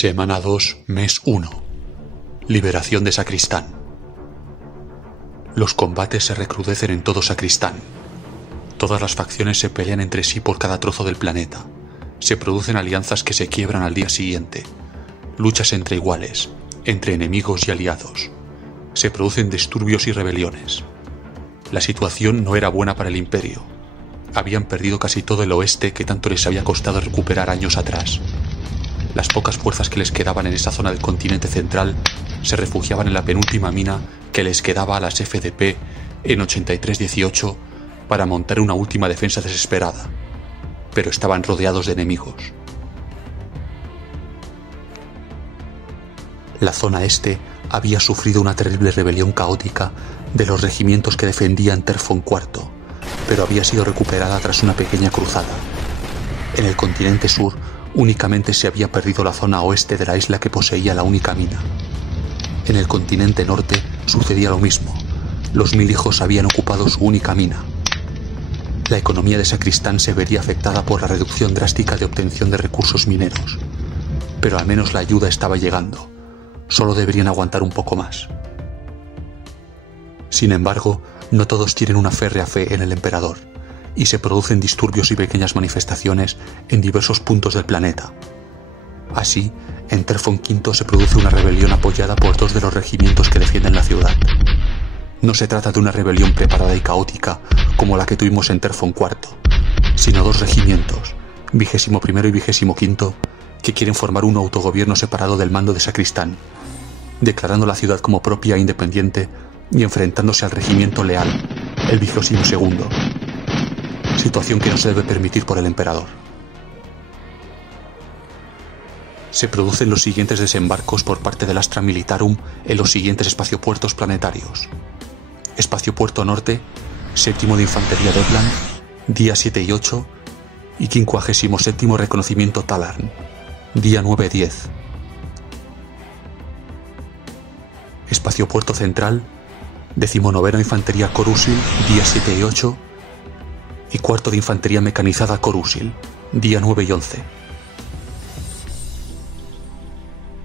Semana 2, mes 1. Liberación de Sacristán. Los combates se recrudecen en todo Sacristán. Todas las facciones se pelean entre sí por cada trozo del planeta. Se producen alianzas que se quiebran al día siguiente. Luchas entre iguales, entre enemigos y aliados. Se producen disturbios y rebeliones. La situación no era buena para el Imperio. Habían perdido casi todo el oeste que tanto les había costado recuperar años atrás. Las pocas fuerzas que les quedaban en esa zona del continente central se refugiaban en la penúltima mina que les quedaba a las FDP en 83-18 para montar una última defensa desesperada, pero estaban rodeados de enemigos. La zona este había sufrido una terrible rebelión caótica de los regimientos que defendían Terfon IV, pero había sido recuperada tras una pequeña cruzada. En el continente sur únicamente se había perdido la zona oeste de la isla que poseía la única mina. En el continente norte sucedía lo mismo. Los milijos habían ocupado su única mina. La economía de Sacristán se vería afectada por la reducción drástica de obtención de recursos mineros. Pero al menos la ayuda estaba llegando. Solo deberían aguantar un poco más. Sin embargo, no todos tienen una férrea fe en el emperador, y se producen disturbios y pequeñas manifestaciones en diversos puntos del planeta. Así, en Terfon V se produce una rebelión apoyada por dos de los regimientos que defienden la ciudad. No se trata de una rebelión preparada y caótica como la que tuvimos en Terfon IV, sino dos regimientos, 21º y 25º, que quieren formar un autogobierno separado del mando de Sacristán, declarando la ciudad como propia e independiente y enfrentándose al regimiento leal, el 22º, situación que no se debe permitir por el emperador. Se producen los siguientes desembarcos por parte del Astra Militarum en los siguientes espaciopuertos planetarios: Espaciopuerto Norte, 7º de Infantería Deplan, día 7 y 8, y 57º Reconocimiento Talarn, día 9-10. Espaciopuerto Central, 19º Infantería Corusil, día 7 y 8, y 4º de Infantería Mecanizada Corusil, día 9 y 11.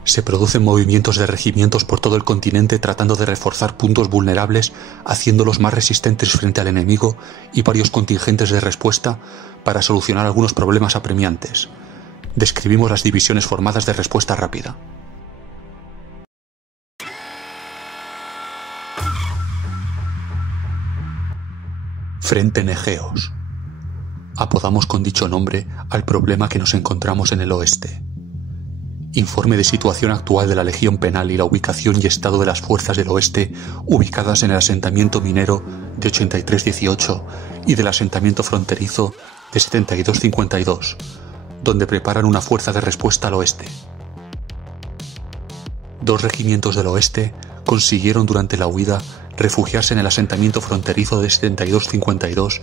Se producen movimientos de regimientos por todo el continente tratando de reforzar puntos vulnerables, haciéndolos más resistentes frente al enemigo, y varios contingentes de respuesta para solucionar algunos problemas apremiantes. Describimos las divisiones formadas de respuesta rápida. Frente Negeos. Apodamos con dicho nombre al problema que nos encontramos en el oeste. Informe de situación actual de la Legión Penal y la ubicación y estado de las fuerzas del oeste ubicadas en el asentamiento minero de 83-18 y del asentamiento fronterizo de 72-52, donde preparan una fuerza de respuesta al oeste. Dos regimientos del oeste consiguieron durante la huida refugiarse en el asentamiento fronterizo de 72-52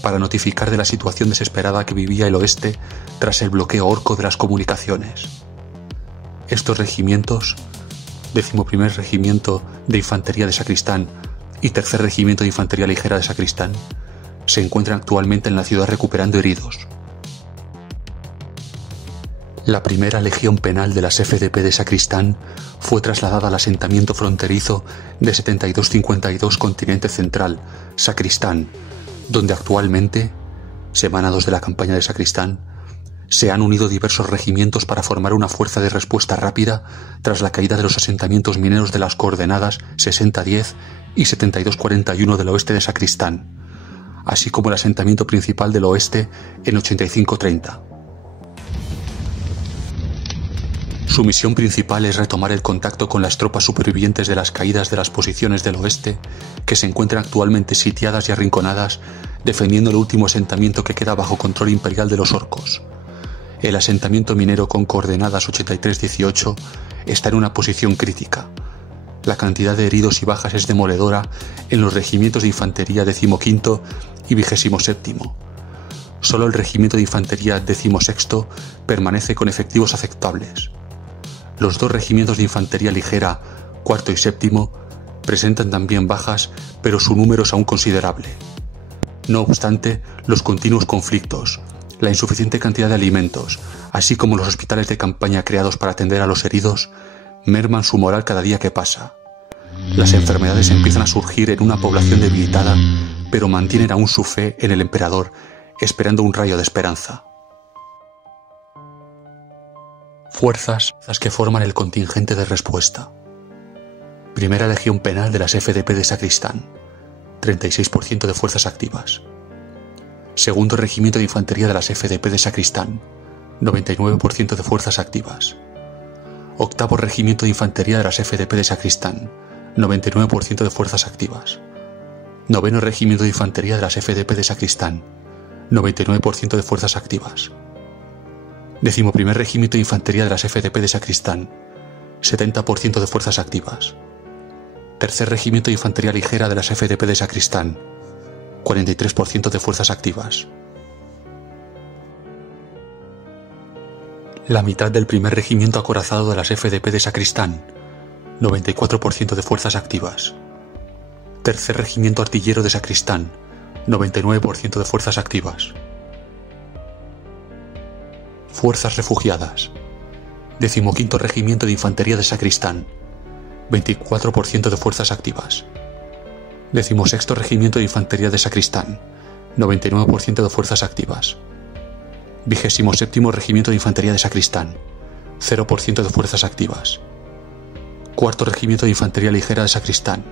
para notificar de la situación desesperada que vivía el oeste tras el bloqueo orco de las comunicaciones. Estos regimientos, 11º Regimiento de Infantería de Sacristán y 3er Regimiento de Infantería Ligera de Sacristán, se encuentran actualmente en la ciudad recuperando heridos. La primera Legión Penal de las FDP de Sacristán fue trasladada al asentamiento fronterizo de 72-52 Continente Central, Sacristán, donde actualmente, semana 2 de la campaña de Sacristán, se han unido diversos regimientos para formar una fuerza de respuesta rápida tras la caída de los asentamientos mineros de las coordenadas 60-10 y 72-41 del oeste de Sacristán, así como el asentamiento principal del oeste en 85-30. Su misión principal es retomar el contacto con las tropas supervivientes de las caídas de las posiciones del oeste, que se encuentran actualmente sitiadas y arrinconadas, defendiendo el último asentamiento que queda bajo control imperial de los orcos. El asentamiento minero con coordenadas 83-18 está en una posición crítica. La cantidad de heridos y bajas es demoledora en los regimientos de infantería 15º y 27º. Solo el regimiento de infantería 16º permanece con efectivos aceptables. Los dos regimientos de infantería ligera, 4º y 7º, presentan también bajas, pero su número es aún considerable. No obstante, los continuos conflictos, La insuficiente cantidad de alimentos, así como los hospitales de campaña creados para atender a los heridos, merman su moral cada día que pasa. Las enfermedades empiezan a surgir en una población debilitada, pero mantienen aún su fe en el emperador, esperando un rayo de esperanza. Fuerzas que forman el contingente de respuesta. Primera Legión Penal de las FDP de Sacristán, 36% de fuerzas activas. Segundo Regimiento de Infantería de las FDP de Sacristán, 99% de fuerzas activas. Octavo Regimiento de Infantería de las FDP de Sacristán, 99% de fuerzas activas. Noveno Regimiento de Infantería de las FDP de Sacristán, 99% de fuerzas activas. 11º Regimiento de Infantería de las FDP de Sacristán, 70% de fuerzas activas. Tercer Regimiento de Infantería Ligera de las FDP de Sacristán, 43% de fuerzas activas. La mitad del primer Regimiento Acorazado de las FDP de Sacristán, 94% de fuerzas activas. Tercer Regimiento Artillero de Sacristán, 99% de fuerzas activas. Fuerzas refugiadas. 15º Regimiento de Infantería de Sacristán, 24% de fuerzas activas. 16º Regimiento de Infantería de Sacristán, 99% de fuerzas activas. 27º Regimiento de Infantería de Sacristán, 0% de fuerzas activas. 4º Regimiento de Infantería Ligera de Sacristán,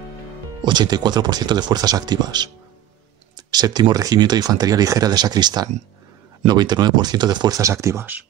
84% de fuerzas activas. 7º Regimiento de Infantería Ligera de Sacristán, 99% de fuerzas activas.